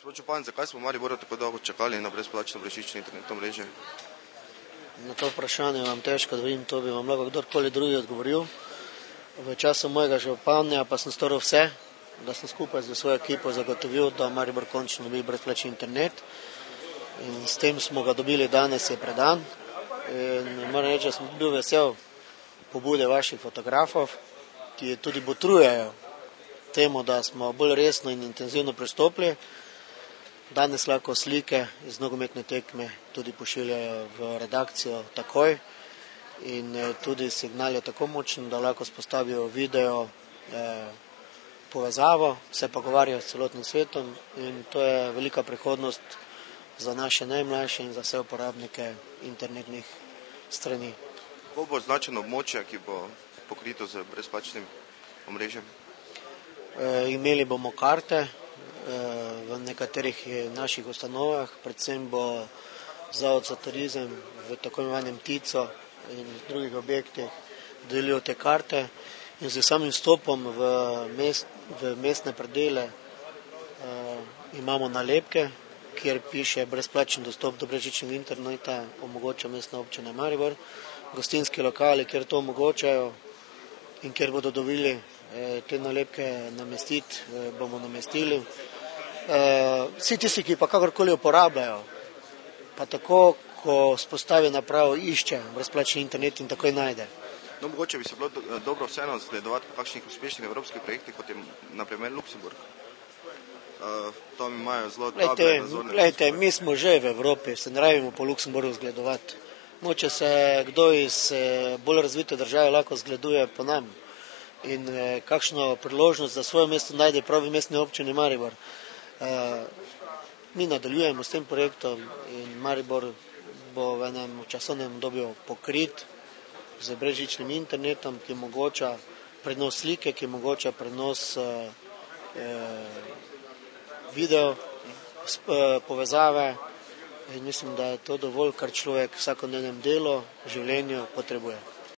Gospod župan, zakaj smo v Mariboru tako dolgo čakali na brezplačno brezžično internetno mreže? Na to vprašanje vam težko odgovorim, to bi vam lahko kdorkoli drugi odgovoril. V času mojega županja pa sem storil vse, da sem skupaj z svojo ekipo zagotovil, da Maribor končno dobi brezplačni internet. In s tem smo ga dobili danes, je predan. In moram reči, da sem bil vesel pobude vaših fotografov, ki tudi botrujejo temu, da smo bolj resno in intenzivno pristopili. Danes lahko slike iz nogometne tekme tudi pošiljajo v redakcijo takoj in tudi signal je tako močen, da lahko spostavijo video povezavo, se pogovarjajo s celotnim svetom in to je velika prihodnost za naše najmlajše in za vse uporabnike internetnih strani. Kako bo označeno območje, ki bo pokrito z brezplačnim omrežjem? Imeli bomo karte v nekaterih naših ustanovah, predvsem bo Zavod za turizem v tako imenovanem TICO in drugih objektih delil te karte in z samim vstopom v mestne predele imamo nalepke, kjer piše brezplačen dostop do brezžičnega interneta, omogoča Mestna občina Maribor, gostinski lokali, kjer to omogočajo in kjer bodo dobili te nalepke namestiti, bomo namestili. Vsi tisti, ki pa kakorkoli uporabljajo, pa tako, ko spostavi napravo, išče brezplačni internet in takoj najde. No, mogoče bi se bilo dobro vseeno zgledovati po kakšnih uspešnih evropskih projektih, kot je na primer Luksemburg. Tam imajo zelo dobre nadzorne. Glejte, mi smo že v Evropi, se ne rabimo po Luksemburgu zgledovati. Moče se kdo iz bolj razvite države lahko zgleduje po nam in kakšno priložnost za svoje mesto najde prav v Mestni občini Maribor. Mi nadaljujemo s tem projektom in Maribor bo v enem časovnem obdobju pokrit z brezžičnim internetom, ki omogoča prenos slike, ki omogoča prenos video, povezave in mislim, da je to dovolj, kar človek v vsakodnevnem delu, življenju potrebuje.